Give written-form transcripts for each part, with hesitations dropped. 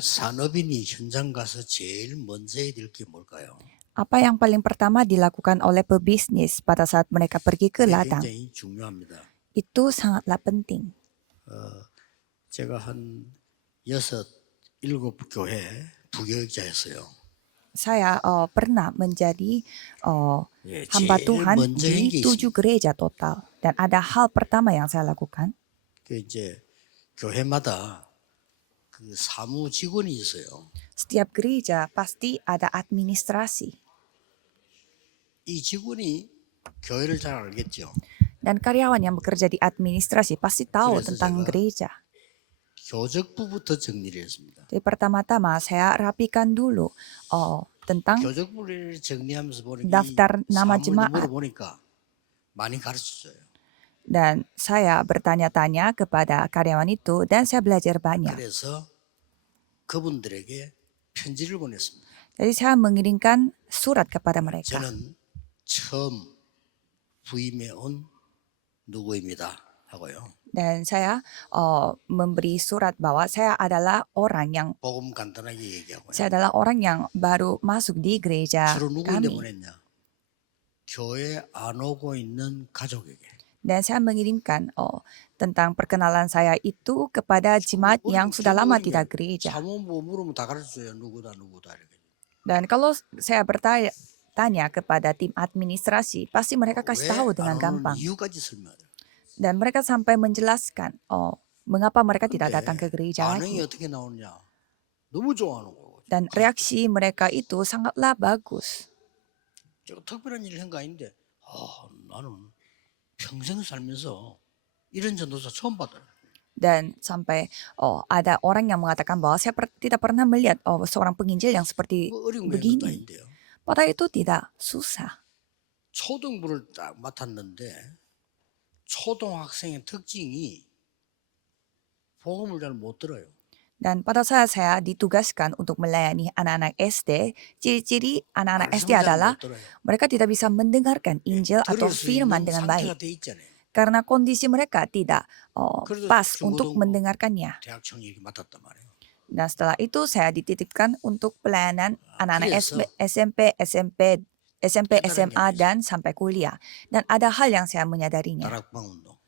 산업인이 현장 가서 제일 먼저 해야 될 게 뭘까요? Apa yang paling pertama dilakukan oleh pebisnis pada saat mereka pergi ke 그게 ladang? 굉장히 중요합니다. Itu sangatlah penting. 제가 한 6, 7 교회 부교육자였어요. Saya pernah menjadi 예, hamba 제일 Tuhan 먼저 한 di 게 7 있습니다. gereja total. Dan ada hal pertama yang saya lakukan. 그 이제 교회마다 그 사무 직원이 있어요. Setiap gereja pasti ada administrasi. 이 직원이 교회를 잘 알겠죠. Dan karyawan yang bekerja di administrasi pasti tahu 그래서 tentang 제가 gereja. 교적부부터 정리를 했습니다. Jadi pertama-tama saya rapikan dulu tentang 교적부를 정리하면서 보니까 daftar 이 nama 사무를 jemaat. 물어보니까 많이 가르쳐줘요. Dan saya bertanya-tanya kepada karyawan itu dan saya belajar banyak. 그래서 그분들에게 편지를 보냈습니다. Jadi saya mengirimkan surat kepada mereka. 저는 처음 부임해 온 누구입니다 하고요. Dan saya memberi surat bahwa saya adalah orang yang 복음 간단하게 얘기하고요. saya adalah orang yang baru masuk di gereja 주로 누구한테 kami. 보냈냐? 교회 안 오고 있는 가족에게. Dan saya mengirimkan tentang perkenalan saya itu kepada jemaat yang sudah lama tidak gereja. 사모모 물으면 다 가르쳐줘요. 누구다 이렇게. Dan kalau saya bertanya kepada tim administrasi, pasti mereka kasih tahu dengan 왜안 오는 gampang. 이유까지 설명해요. Dan mereka sampai menjelaskan mengapa mereka tidak datang ke gereja 반응이 lagi. 어떻게 나오냐? 너무 좋아하는 거고. Dan reaksi mereka itu sangatlah bagus. 제가 특별한 일을 한 거 아닌데, 나는 평생 살면서 이런 전도사 처음 봤다. Dan sampai ada orang yang mengatakan bahwa saya tidak pernah melihat seorang penginjil yang seperti 어려운 게 것도 begini. 아닌데요. Padahal itu tidak susah. 초등부를 딱 맡았는데 초등학생의 특징이 복음을 잘 못 들어요. Dan pada saat saya ditugaskan untuk melayani anak-anak SD, ciri-ciri anak-anak SD 말씀 잘 adalah 못 들어요. mereka tidak bisa mendengarkan Injil atau 들을 수 firman 있는 dengan 상태가 baik. 돼 있잖아요. Karena kondisi mereka tidak 그래서 pas untuk 중고등부 mendengarkannya. 대학청 이렇게 맡았단 말이에요. Dan setelah itu saya dititipkan untuk pelayanan anak-anak 그래서 SMP, SMP, 깨달은 SMA, 점이 dan sampai kuliah. Dan ada hal yang saya menyadarinya. 다락방 운동.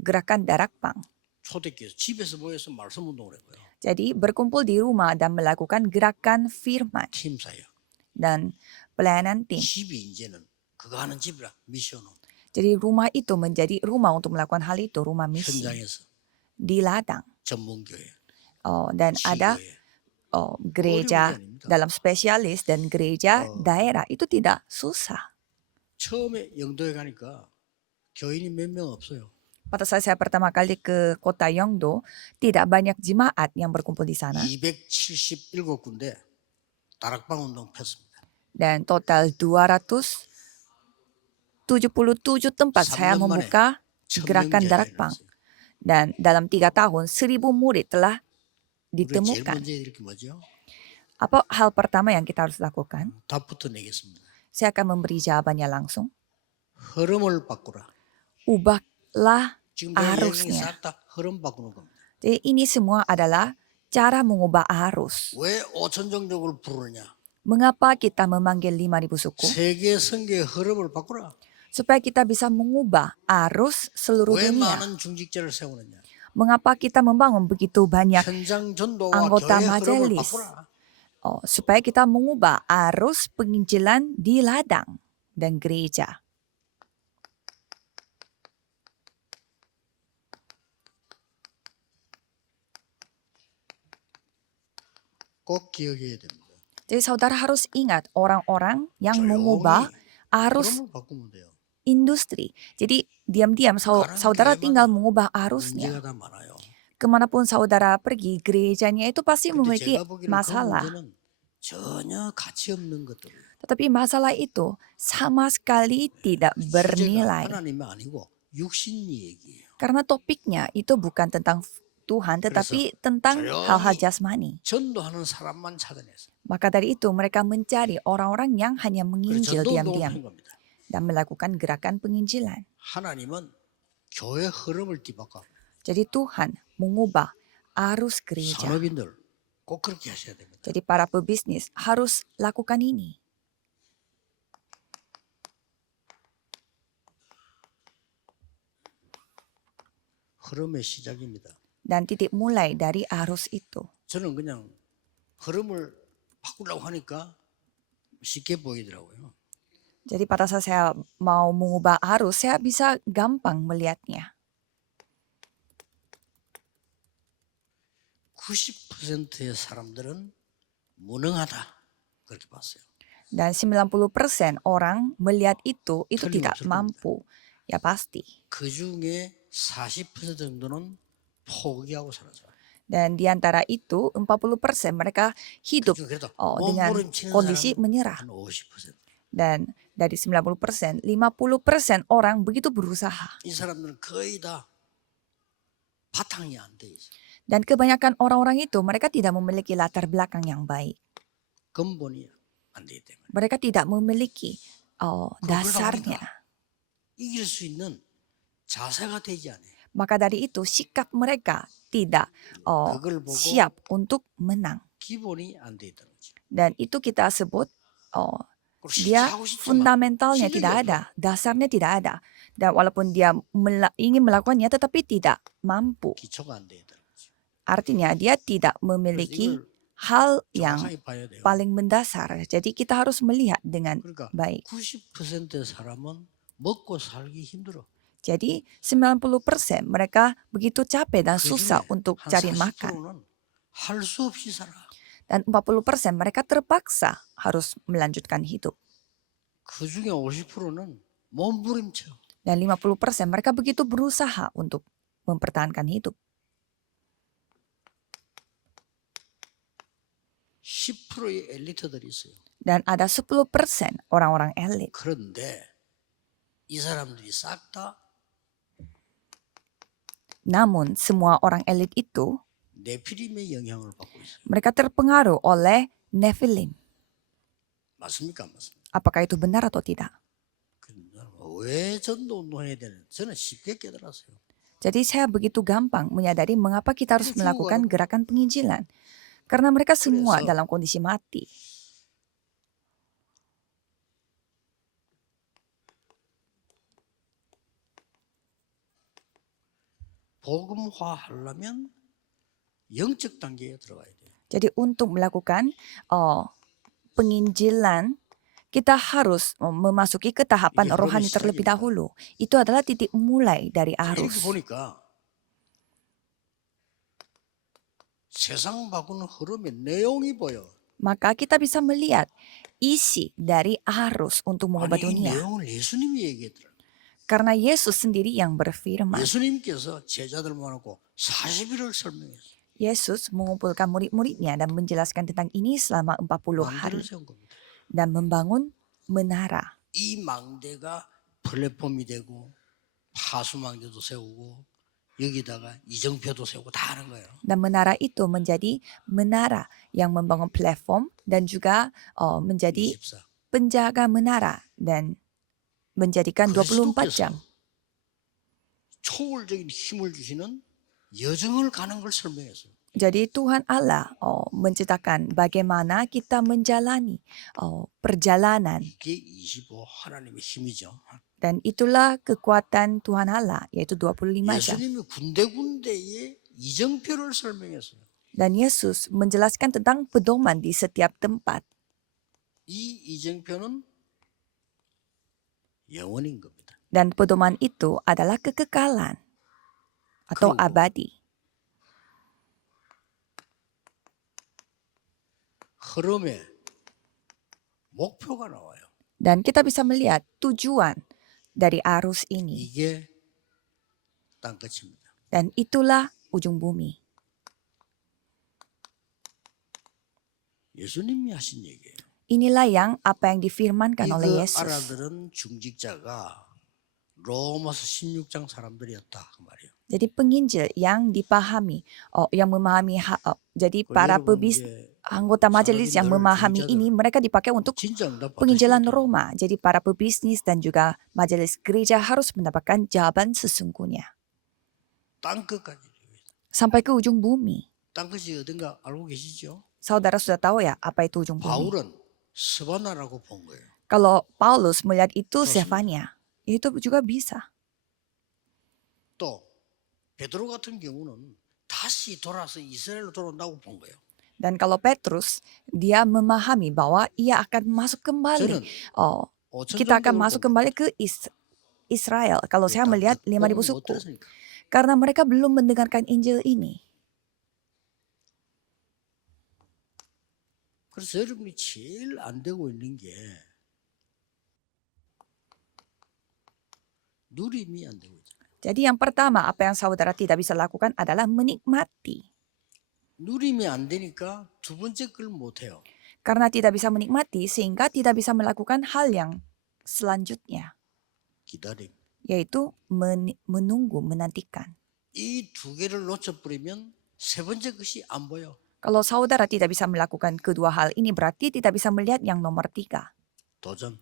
Gerakan darakpang. 초대교회 집에서 모여서 말씀 운동을 했고요. Jadi berkumpul di rumah dan melakukan gerakan firman 팀 사역. dan pelayanan tim. 집이 이제는 그거 하는 집이라 미션은 Jadi rumah itu menjadi rumah untuk melakukan hal itu, rumah misi 현장에서 di ladang. 전문교회, Dan ada 시교회. gereja 어려운 게 아닙니다. dalam spesialis dan gereja daerah. Itu tidak susah. 처음에 영도에 가니까 교인이 몇 명 없어요. Pada saat saya pertama kali ke kota Yeongdo, tidak banyak jemaat yang berkumpul di sana. 277군데 다락방 운동 폈습니다. Dan total 277 tempat saya 3년 만에 membuka gerakan 천명제를 darakpang. 해놨어요. Dan dalam 3 tahun, 1.000 murid telah 우리가 제일 ditemukan. 먼저 해야 될 게 뭐죠? Apa hal pertama yang kita harus lakukan? 답부터 내겠습니다. Saya akan memberi jawabannya langsung. 흐름을 바꾸라. Ubahlah 지금 내가 얘기한 arusnya. 싹다 흐름 바꾸는 겁니다. Jadi ini semua adalah cara mengubah arus. 왜 5천 종족을 부르느냐? Mengapa kita memanggil 5.000 suku? 세계 선교의 흐름을 바꾸라. Supaya kita bisa mengubah arus seluruh 왜 dunia. 많은 중직자를 세우느냐? Mengapa kita membangun begitu banyak 현장 전도와 anggota 교회 흐름을 majelis? 바꾸라. Supaya kita mengubah arus penginjilan di ladang dan gereja. 꼭 기억해야 됩니다. Jadi saudara harus ingat orang-orang yang mengubah arus 흐름을 바꾸면 돼요. industri. Jadi diam-diam saudara tinggal mengubah arusnya. 문제가 다 많아요. Kemanapun saudara pergi, gerejanya itu pasti 근데 memiliki 제가 보기에는 그 masalah. 문제는 전혀 가치 없는 것들. Tetapi masalah itu sama sekali tidak 주제가 bernilai. 하나님이 아니고 육신 얘기예요. Karena topiknya itu bukan tentang Tuhan, tetapi tentang hal-hal jasmani. 전도하는 사람만 찾아내서 Maka dari itu mereka mencari orang-orang yang hanya menginjil 전도 운동을 diam-diam 한 겁니다. dan melakukan gerakan penginjilan. 하나님은 교회 흐름을 뒤바꿔 Jadi Tuhan mengubah arus gereja. 산업인들 꼭 그렇게 하셔야 됩니다. Jadi para pebisnis harus lakukan ini. 흐름의 시작입니다. Dan titik mulai dari arus itu. 저는 그냥 흐름을 바꾸려고 하니까 쉽게 보이더라고요. Jadi pada saat saya mau mengubah arus, saya bisa gampang melihatnya. 90%의 사람들은 무능하다 그렇게 봤어요. Dan 90% orang melihat itu tidak 틀림없을 겁니다. mampu. Ya pasti. 그 중에 40% 정도는 포기하고 살아서. Dan di antara itu 40% mereka hidup 그중에 그래도 dengan 몸부림치는 kondisi 사람은 menyerah. 한 50%. Dan dari 90%, 50% orang begitu berusaha. 이 사람들은 거의 다 바탕이 안 돼 있어요. Dan kebanyakan orang-orang itu mereka tidak memiliki latar belakang yang baik. 근본이 안 되기 때문에. Mereka tidak memiliki 그러다 dasarnya. 보니까 이길 수 있는 자세가 되지 않아요. Maka dari itu sikap mereka tidak 그걸 보고 siap untuk menang. 기본이 안 돼 있다는 거죠. Dan itu kita sebut 그리고 실제 dia 하고 싶지만 fundamentalnya 실력이 tidak 없어. ada, dasarnya tidak ada. Dan walaupun dia ingin melakukannya tetapi tidak mampu. 기초가 안 돼 있다는 거죠. Artinya dia tidak 그래서 memiliki 이걸 hal yang 정확하게 봐야 돼요. paling mendasar. Jadi kita harus melihat dengan 그러니까 baik. 90%의 사람은 먹고 살기 힘들어. Jadi 90% mereka begitu capek dan susah 그중에 untuk 한 cari makan. 40%는 할 수 없이 살아. Dan 40% mereka terpaksa harus melanjutkan hidup. 그중에 50%는 몸부림쳐. Dan 50% mereka begitu berusaha untuk mempertahankan hidup. 10%의 엘리트들이 있어요. Dan ada 10% orang-orang elit. 그런데 이 사람들이 싹 다 Namun semua orang elit itu 네피림의 영향을 받고 있어요. mereka terpengaruh oleh Nephilim. 맞습니까? 안 맞습니까? Apakah itu benar atau tidak? 왜 전도 운동해야 되는? 저는 쉽게 깨달았어요. Jadi saya begitu gampang menyadari mengapa kita harus Itu melakukan juga. gerakan penginjilan. Karena mereka semua 그래서 dalam kondisi mati. 복음화 하려면 영적 단계에 들어가야 돼요. Jadi untuk melakukan penginjilan, kita harus memasuki ke tahapan 이게 흐름의 rohani terlebih 시작입니다. dahulu. Itu adalah titik mulai dari 이렇게 arus. 보니까 세상 바꾸는 흐름의 내용이 보여. Maka kita bisa melihat isi dari arus untuk mengubah 아니 이 dunia. 내용을 예수님이 얘기했더라. Karena Yesus sendiri yang berfirman. 예수님께서 제자들 모아놓고 40일을 설명했어요. Yesus mengumpulkan murid-muridnya dan menjelaskan tentang ini selama 40 hari. 망대를 세운 겁니다. Dan membangun menara. 이 망대가 플랫폼이 되고 파수망대도 세우고 여기다가 이정표도 세우고 다 하는 거예요. Dan menara itu menjadi menara yang membangun platform dan juga menjadi 24. penjaga menara dan menjadikan 24 jam. 초월적인 힘을 주시는 여정을 가는 걸 설명했어요. Jadi Tuhan Allah menciptakan bagaimana kita menjalani perjalanan. 이게 25 하나님의 힘이죠. Dan itulah kekuatan Tuhan Allah, yaitu 25 jam. 예수님이 군데군데에 이정표를 설명했어요. Dan Yesus menjelaskan tentang pedoman di setiap tempat. 이 이정표는 영원인 겁니다. Dan pedoman itu adalah kekekalan atau 그리고 abadi. 흐름에 목표가 나와요. Dan kita bisa melihat tujuan dari arus ini. 이게 땅끝입니다. Dan itulah ujung bumi. 예수님이 하신 얘기예요. Inilah apa yang difirmankan oleh 이거 Yesus. 알아들은 중직자가 로마서 16장 사람들이었다 그 말이에요. Jadi penginjil yang dipahami, yang memahami, jadi para anggota majelis yang memahami ini, mereka dipakai untuk 진짜 응답받으시겠죠. penginjilan Roma. Jadi para pebisnis dan juga majelis gereja harus mendapatkan jawaban sesungguhnya. 땅끝까지. Sampai ke ujung bumi. 땅 끝이 어딘가 알고 계시죠? Saudara sudah tahu ya apa itu ujung bumi? 바울은 스바나라고 본 거예요. Kalau Paulus melihat itu 좋습니다. Stefania, itu juga bisa. 또 베드로 같은 경우는 다시 돌아서 이스라엘로 돌아온다고 본 거예요. Dan kalau Petrus, dia memahami bahwa ia akan masuk kembali. 저는 Oh, 5천 kita akan 정도로 masuk 본 kembali 겁니다. ke Israel. Kalau saya 다 melihat 듣고 5.000 못 suku. 들었으니까. Karena mereka belum mendengarkan Injil ini. 그래서 여러분이 제일 안 되고 있는 게 누림이 안 되고 있잖아요. Jadi yang pertama apa yang saudara tidak bisa lakukan adalah menikmati. 누림이 안 되니까 두 번째 걸 못 해요. Karena tidak bisa menikmati sehingga tidak bisa melakukan hal yang selanjutnya. 기다림. Yaitu menunggu, menantikan. 이 두 개를 놓쳐버리면 세 번째 것이 안 보여. Kalau saudara tidak bisa melakukan kedua hal ini berarti tidak bisa melihat yang nomor 3. 도전.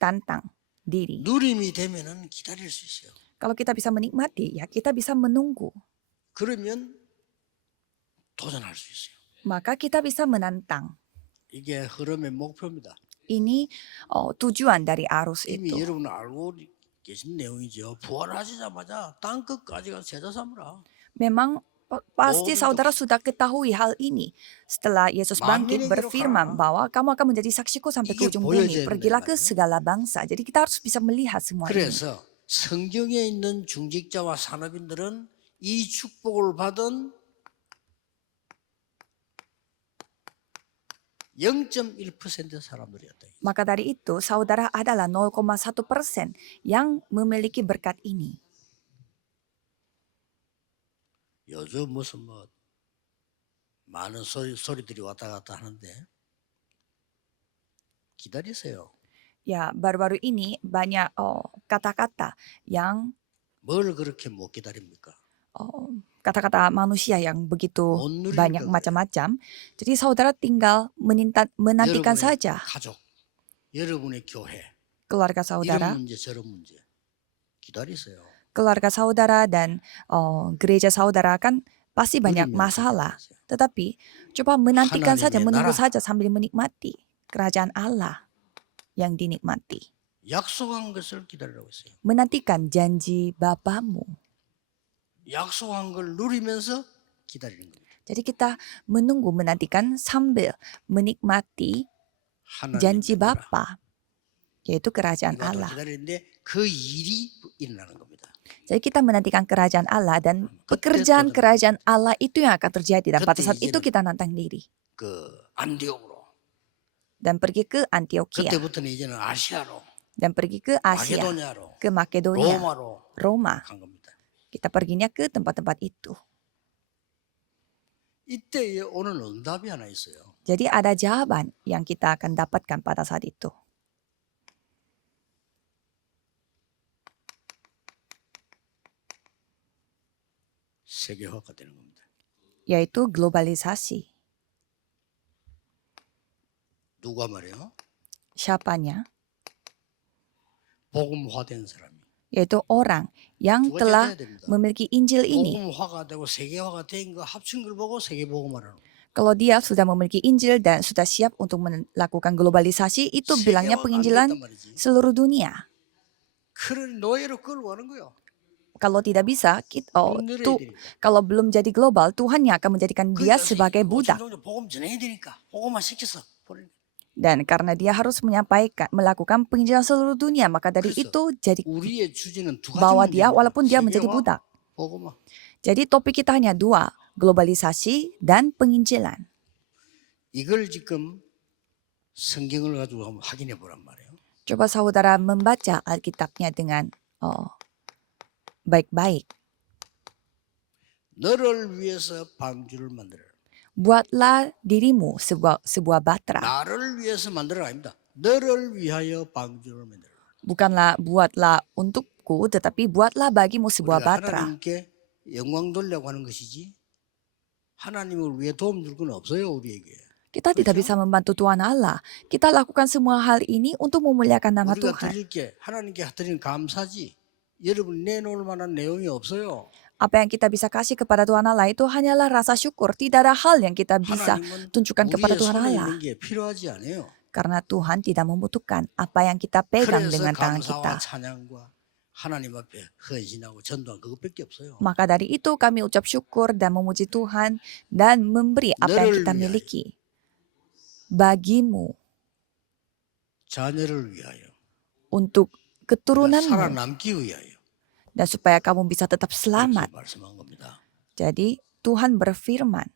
Tantang diri. 누림이 되면은 기다릴 수 있어요. Kalau kita bisa menikmati, ya kita bisa menunggu. 그러면 도전할 수 있어요. Maka kita bisa menantang. 이게 흐름의 목표입니다. Ini tujuan dari arus 이미 itu. 여러분 알고 계신 내용이죠. 부활하시자마자 땅 끝까지 가서 제자 삼으라. Memang pasti Oh, saudara sudah ketahui hal ini. Setelah Yesus bangkit berfirman bahwa kamu akan menjadi saksiku sampai ke 이게 ujung 보여져야 bumi. Pergilah 된단 ke 말이에요. segala bangsa. Jadi kita harus bisa melihat semua ini. 그래서 성경에 있는 중직자와 산업인들은 이 축복을 받은 0.1% 사람들이었다. Maka dari itu saudara adalah 0,1% yang memiliki berkat ini. 요즘 무슨 뭐 많은 소리들이 왔다 갔다 하는데 기다리세요. Ya, baru-baru ini banyak kata-kata yang 뭘 그렇게 못 기다립니까? kata-kata manusia yang begitu 못 누리는 banyak 거예요. macam-macam. Jadi saudara tinggal menantikan 여러분의 saja 가족, 여러분의 교회, keluarga 이런 saudara, 문제 저런 문제 기다리세요. keluarga saudara dan gereja saudara kan pasti banyak 누리면 masalah. 기다리세요. Tetapi coba menantikan saja, 하나님의 menunggu 나라. saja sambil menikmati kerajaan Allah yang dinikmati. 약속한 것을 기다리라고 했어요. Menantikan janji Bapamu. 약속한 걸 누리면서 기다리는 겁니다. Jadi kita menunggu, menantikan sambil menikmati janji 하나님의 나라. Bapa, yaitu kerajaan 우리가 또 Allah. 기다리는데 그 일이 일어나는 겁니다. Jadi kita menantikan kerajaan Allah dan 그때 pekerjaan 도전합니다. kerajaan Allah itu yang akan terjadi. Dan pada 그때 saat itu 이제는 kita nantang diri. 그 안디옥으로 Dan pergi ke Antioquia. 그때부터는 이제는 아시아로 Dan pergi ke Asia, 마게도냐로 ke Makedonia, 로마로 Roma. 간 겁니다. Kita perginya ke tempat-tempat itu. 이때에 오는 응답이 하나 있어요. Jadi ada jawaban yang kita akan dapatkan pada saat itu. 세계화가 되는 겁니다. Yaitu globalisasi. 누가 말해요? Siapanya? 복음화된 사람이. Yaitu orang yang 두 가지가 telah 돼야 됩니다. memiliki Injil ini. 복음화가 되고 세계화가 된 거 합친 걸 보고 세계 복음화라는 거예요. Kalau dia sudah memiliki Injil dan sudah siap untuk melakukan globalisasi, itu bilangnya 세계화가 안 penginjilan 됐단 말이지. seluruh dunia. 그런 노예로 끌고 가는 거예요. Kalau tidak bisa, 눈 늘어야 되니까. kalau belum jadi global, Tuhan yang akan menjadikan dia sebagai budak. 복음 전해야 되니까 복음화 시켜서 보내는 거예요. Dan karena dia harus menyampaikan, melakukan penginjilan seluruh dunia, maka dari 그래서 itu jadi 우리의 주제는 두 가지 bawa dia 문제입니다. walaupun dia menjadi 세계화, budak. 복음화. Jadi topik kita hanya 2, globalisasi dan penginjilan. 이걸 지금 성경을 가지고 한번 확인해 보란 말이에요. Coba saudara membaca Alkitabnya dengan baik-baik. 너를 위해서 방주를 만들어라. Buatlah dirimu sebuah batra. 나를 위해서 만들어라 아닙니다. 너를 위하여 방주를 만들어라. Bukanlah buatlah untukku, tetapi buatlah bagimu sebuah 우리가 batra. 하나님께 영광 돌려고 하는 것이지 하나님을 위해 도움 줄 건 없어요 우리에게. Kita tidak bisa membantu Tuhan Allah. Kita lakukan semua hal ini untuk memuliakan nama 우리가 Tuhan. 드릴 게 하나님께 드리는 감사지 여러분 내놓을 만한 내용이 없어요. Apa yang kita bisa kasih kepada Tuhan Allah itu hanyalah rasa syukur. Tidak ada hal yang kita bisa 하나님은 tunjukkan kepada 우리의 Tuhan 손에 Allah. 있는 게 필요하지 않아요. Karena Tuhan tidak membutuhkan apa yang kita pegang 그래서 dengan tangan 감사와 kita. 찬양과 하나님 앞에 헌신하고 전도한 그것밖에 없어요. Maka dari itu kami ucap syukur dan memuji Tuhan dan memberi apa yang 너를 kita 위하여. miliki. Bagimu, 자녀를 위하여, untuk keturunanmu, 살아남기 위하여 dan supaya kamu bisa tetap 이렇게 selamat. 말씀한 겁니다. Jadi Tuhan berfirman,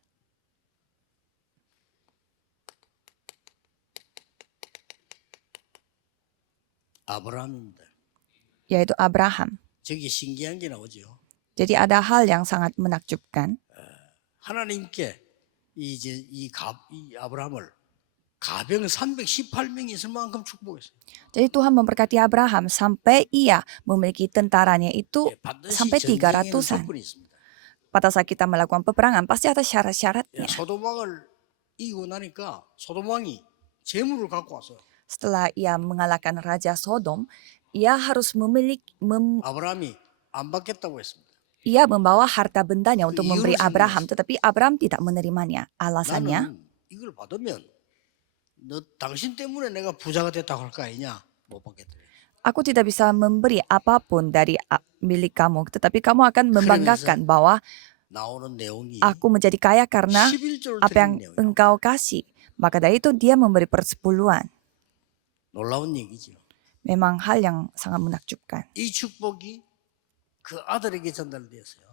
아브라함입니다. yaitu Abraham. 저기 신기한 게 나오죠. Jadi ada hal yang sangat menakjubkan. 하나님께 이 아브라함을 가병 318명이 있을 만큼 축복했어요. Jadi Tuhan memberkati Abraham sampai ia memiliki tentaranya itu 예, 반드시 sampai 전쟁에는 300-an. 조건이 있습니다. Pada saat kita melakukan peperangan pasti ada 예, syarat-syaratnya. 소돔왕을 이기고 나니까 소돔왕이 재물을 갖고 왔어요. Setelah ia mengalahkan Raja Sodom, ia harus 아브라함이 안 받겠다고 했습니다. ia membawa harta bendanya untuk 이유를 memberi Abraham, 설명했어요. tetapi Abraham tidak menerimanya. Alasannya, 나는 이걸 받으면 너 당신 때문에 내가 부자가 됐다고 할 거 아니냐? 못 받겠다. aku tidak bisa memberi apapun dari milik kamu, tetapi kamu akan membanggakan bahwa 나오는 내용이 aku menjadi kaya karena 11조를 apa yang 드리는 내용이에요. engkau kasih. Maka dari itu dia memberi persepuluhan. 놀라운 얘기죠. Memang hal yang sangat menakjubkan. 이 축복이 그 아들에게 전달되었어요.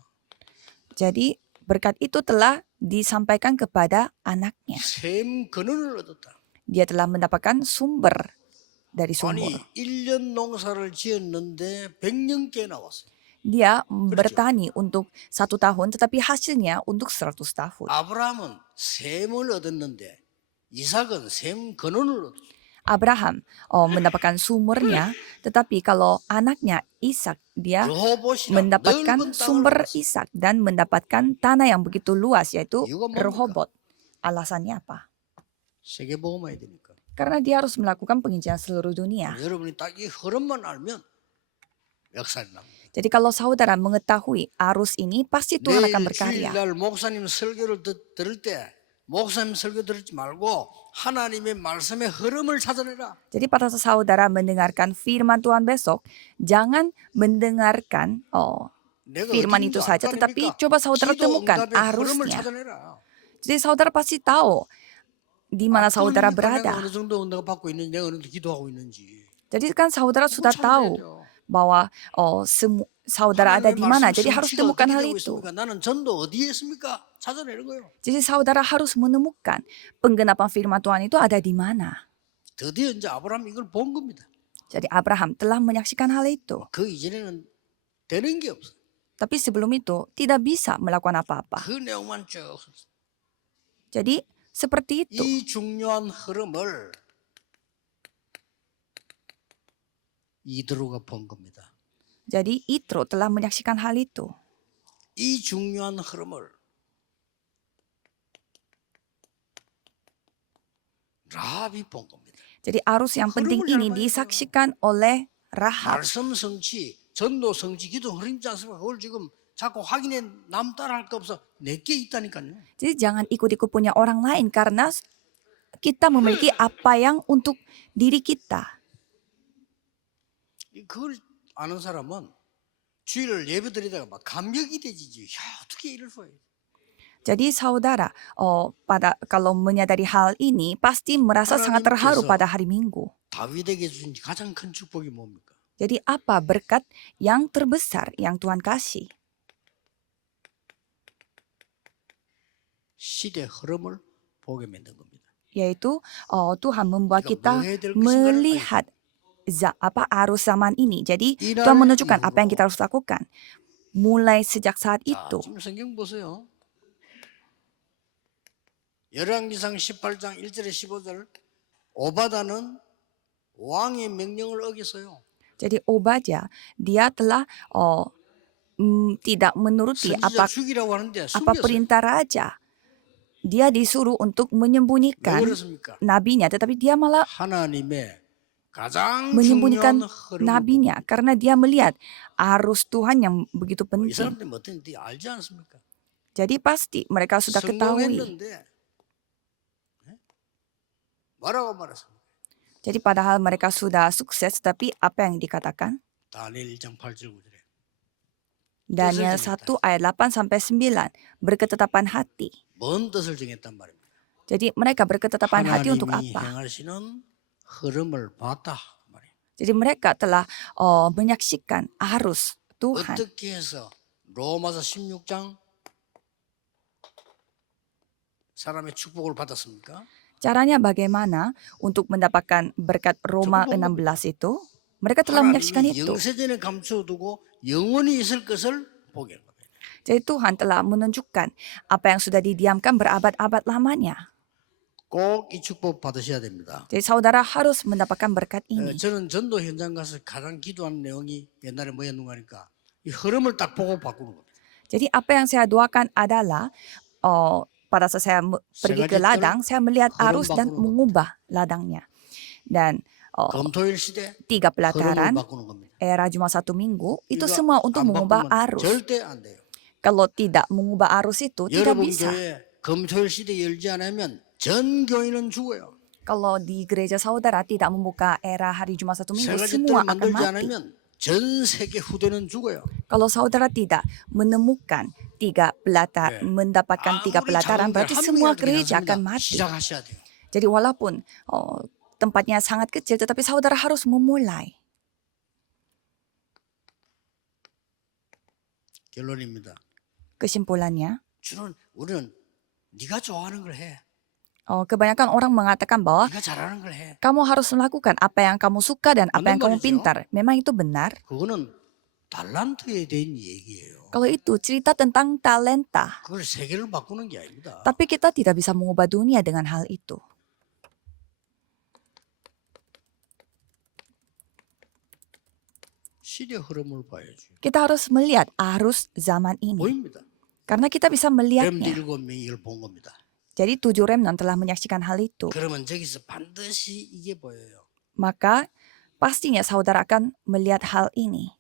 Jadi berkat itu telah disampaikan kepada anaknya. 샘 근원을 얻었다. Dia telah mendapatkan sumber dari 아니 sumur. 1년 농사를 지었는데 100년께 나왔어요. Dia bertani untuk 1 tahun tetapi hasilnya untuk 100 tahun. 아브라함은 샘을 얻었는데 이삭은 샘 근원을 얻었어요. Abraham mendapatkan sumurnya, tetapi kalau anaknya Ishak, dia 르호봇이랑 mendapatkan 넓은 땅을 sumber 얻었어요. Ishak dan mendapatkan tanah yang begitu luas, yaitu 이유가 뭡니까? Rehobot. Alasannya apa? 세계복음화해야 되니까. Karena dia harus melakukan penginjilan seluruh dunia. 여러분이 딱 이 흐름만 알면 역사를 납니다. Jadi kalau saudara mengetahui arus ini, pasti Tuhan akan 내일 berkarya. 주일날 목사님 설교를 들을 때 목사님 설교 들지 말고 하나님의 말씀의 흐름을 찾아내라. Jadi pada saat saudara mendengarkan firman Tuhan besok, jangan mendengarkan 내가 firman 어딘지 itu saja, 알거 tetapi 아닙니까? coba saudara 기도 temukan 응답의 흐름을 arusnya. 찾아내라. Jadi saudara pasti tahu di mana saudara 내가 berada. 어느 정도 응답 받고 있는지, 내가 어느 정도 기도하고 있는지. Jadi kan saudara sudah tahu 찾아내야죠. bahwa saudara ada di mana. 하나님의 Jadi harus 말씀 temukan 성취가 hal 어떻게 되고 itu. 있습니까? 나는 전도 어디에 있습니까? 찾아내는 거예요. Jadi saudara harus menemukan penggenapan firman Tuhan itu ada di mana. 드디어 이제 아브라함 이걸 본 겁니다. Jadi Abraham telah menyaksikan hal itu. 그 이전에는 되는 게 없어요. Tapi sebelum itu tidak bisa melakukan apa-apa. 그 내용만 쭉. Jadi seperti itu. 이 중요한 흐름을 이드로가 본 겁니다. Jadi Yitro telah menyaksikan hal itu. 이 중요한 흐름을 라합이 본 겁니다. Jadi arus yang penting ini disaksikan oleh Rahab. 말씀 성취, 전도 성취, 기도 흐름지 않습니까? 그걸 지금 자꾸 확인해 남 따라 할 거 없어. 내게 있다니까요. Jadi jangan ikut-ikut punya orang lain karena kita memiliki apa yang untuk diri kita. 그걸 아는 사람은 주일을 예배드리다가 막 감격이 되지. 야, 어떻게 이럴 수가 있어. Jadi saudara, kalau menyadari hal ini pasti merasa sangat terharu pada hari Minggu. 다윗에게 주신 가장 큰 축복이 뭡니까? Jadi apa berkat yang terbesar yang Tuhan kasih? 시대 흐름을 보게 만든 겁니다. Yaitu Tuhan membuat 그러니까 kita 뭐 해야 될 것인가를 melihat arus zaman ini. Jadi Tuhan menunjukkan apa yang kita harus lakukan. Mulai sejak saat 자, itu. 지금 성경 보세요. 열왕기상 18장 1절에 15절 오바다는 왕의 명령을 어겼어요. Jadi Obadya, dia telah tidak menuruti 선지자 죽이라고 하는데 apa 숨겼어요. perintah raja. Dia disuruh untuk 왜 menyembunyikan 그렇습니까? nabinya, tetapi dia malah 하나님의 가장 menyembunyikan 중요한 흐름을 nabinya karena dia melihat arus Tuhan yang begitu 보고 이 penting. 사람들이 어떤지 알지 않습니까? Jadi pasti mereka sudah ketahui. 성공했는데 뭐라고 말했습니까? Jadi padahal mereka sudah sukses, tapi apa yang dikatakan? 다니엘 1장 8절 9절에 Daniel 1 ayat 8 sampai 9 berketetapan hati. 뭔 뜻을 정했단 말입니다. Jadi mereka berketetapan hati untuk 하나님이 apa? 행하시는 흐름을 봤다 말이에요. Jadi mereka telah menyaksikan arus Tuhan. 어떻게 해서 로마서 16장 사람의 축복을 받았습니까? Caranya bagaimana untuk mendapatkan berkat Roma 16 itu? Mereka telah menyaksikan 하나님이 itu. 영세전에 감춰두고 영원히 있을 것을 보게 한 겁니다. Jadi Tuhan telah menunjukkan apa yang sudah didiamkan berabad-abad lamanya. 꼭 이 축복 받으셔야 됩니다. Jadi saudara harus mendapatkan berkat ini. 저는 전도 현장 가서 가장 기도하는 내용이 옛날에 뭐였는가 하니까 이 흐름을 딱 보고 바꾸는 겁니다. Jadi apa yang saya doakan adalah pada saat saya pergi ke ladang, saya melihat arus dan mengubah ladangnya. Dan 검토일 시대 3 흐름을 pelataran, 바꾸는 겁니다. era Jumat 1 Minggu, itu 이거 semua untuk 안 mengubah 바꾸면 arus. 절대 안 돼요. Kalau tidak mengubah arus itu, tidak 여러분 bisa. 교회 검토일 시대 열지 않으면 전 교인은 죽어요. Kalau di gereja saudara tidak membuka era hari Jumat 1 Minggu, 세 가지 semua 뜰을 akan 만들지 mati. 않으면 전 세계 후대는 죽어요. Kalau saudara tidak menemukan mendapatkan 3 pelataran, berarti semua gereja akan mati. 시작하셔야 돼요. Jadi walaupun tempatnya sangat kecil, tetapi saudara harus memulai. 결론입니다. Kesimpulannya, 우리는 네가 좋아하는 걸 해. kebanyakan orang mengatakan bahwa 네가 잘하는 걸 해. kamu harus melakukan apa yang kamu suka dan apa Benar yang kamu 말이죠. pintar. Memang itu benar. 그거는 달란트에 대한 얘기예요. Kalau itu cerita tentang talenta. 그걸 세계를 바꾸는 게 아닙니다. Tapi kita tidak bisa mengubah dunia dengan hal itu. 시대 흐름을 봐야죠. Kita harus melihat arus zaman ini. 보입니다. Karena kita bisa 렘드 melihatnya. 7명이 이걸 본 겁니다. Jadi 7 remnant telah menyaksikan hal itu. 그러면 저기서 반드시 이게 보여요. Maka pastinya saudara akan melihat hal ini.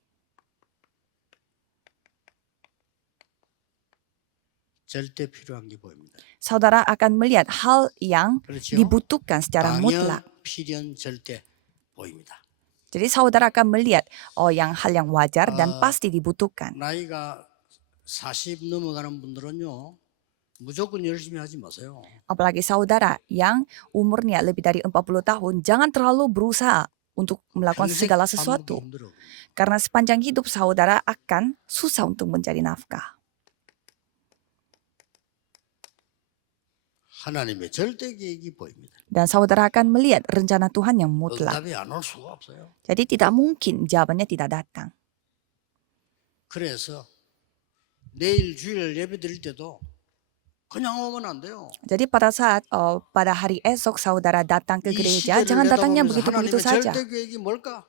절대 필요한 게 보입니다. Saudara akan melihat hal yang 그렇죠? dibutuhkan secara mutlak. 당연 필연 절대 보입니다. Jadi saudara akan melihat hal yang wajar dan pasti dibutuhkan. 나이가 40 넘어가는 분들은요. 무조건 열심히 하지 마세요. Apalagi saudara yang umurnya lebih dari 40 tahun, jangan terlalu berusaha untuk melakukan 평생 segala 밥 먹기 sesuatu. 힘들어. Karena sepanjang hidup saudara akan susah untuk mencari nafkah. 하나님의 절대 계획이 보입니다. Dan saudara akan melihat rencana Tuhan yang mutlak. 응답이 안 올 수가 없어요. Jadi tidak mungkin jawabannya tidak datang. 그래서 내일 주일 예배 드릴 때도 그냥 오면 안 돼요. Jadi pada saat pada hari esok saudara datang ke 이 gereja, 시대를 jangan datangnya 내다보면서 begitu-begitu 하나님의 saja. 절대 계획이 뭘까?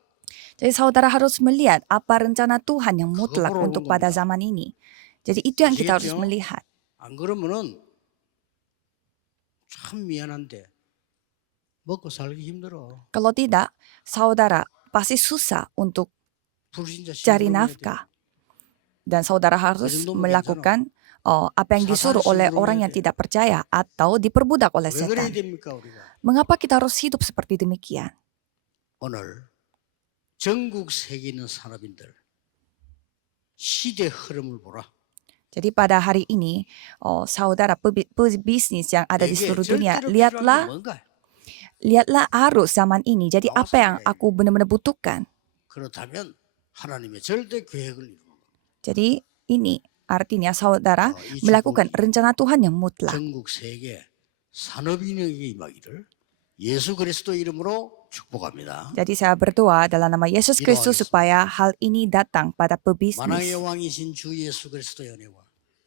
Jadi saudara harus melihat apa rencana Tuhan yang mutlak 그거 보러 untuk 오는 pada 겁니다. zaman ini. Jadi itu yang kita harus 아시겠죠? melihat. 안 그러면은 참 미안한데 먹고 살기 힘들어. Kalau tidak, saudara pasti susah untuk 불신자 cari 신분을 해야 돼. nafkah. Dan saudara harus 정도면 melakukan apa yang disuruh oleh orang yang tidak percaya atau diperbudak oleh 왜 그래야 setan. 됩니까 우리가? Mengapa kita harus hidup seperti demikian? 오늘 전국 세계 있는 산업인들 시대 흐름을 보라. Jadi pada hari ini, saudara pebisnis yang ada di 내게 seluruh dunia, 절대로 필요한 게 lihatlah 뭔가? arus zaman ini. Jadi apa yang aku benar-benar butuhkan. 그렇다면 하나님의 절대 계획을 이루는 겁니다. Jadi ini artinya saudara 이 melakukan 축복이 rencana Tuhan yang mutlak. 전국 세계 산업인에게 임하기를 예수 그리스도 이름으로 축복합니다. Jadi saya berdoa dalam nama Yesus Kristus supaya hal ini datang pada 만왕의 pebisnis. 왕이신 주 예수 그리스도의 은혜와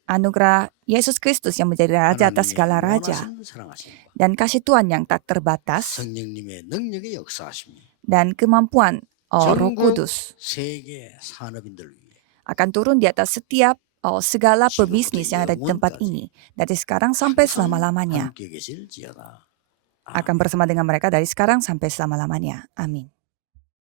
Anugerah Yesus Kristus yang menjadi Raja atas segala raja. 하나님의 사랑하심과 Dan kasih Tuhan yang tak terbatas. 성령님의 능력의 역사하심이 Dan kemampuan Roh 전국 Kudus 세계 산업인들 위해 akan turun di atas setiap segala pebisnis yang ada di tempat ini. Dari sekarang sampai selama-lamanya. 함께 계실지어다. Akan bersama dengan mereka dari sekarang sampai selama-lamanya. Amin.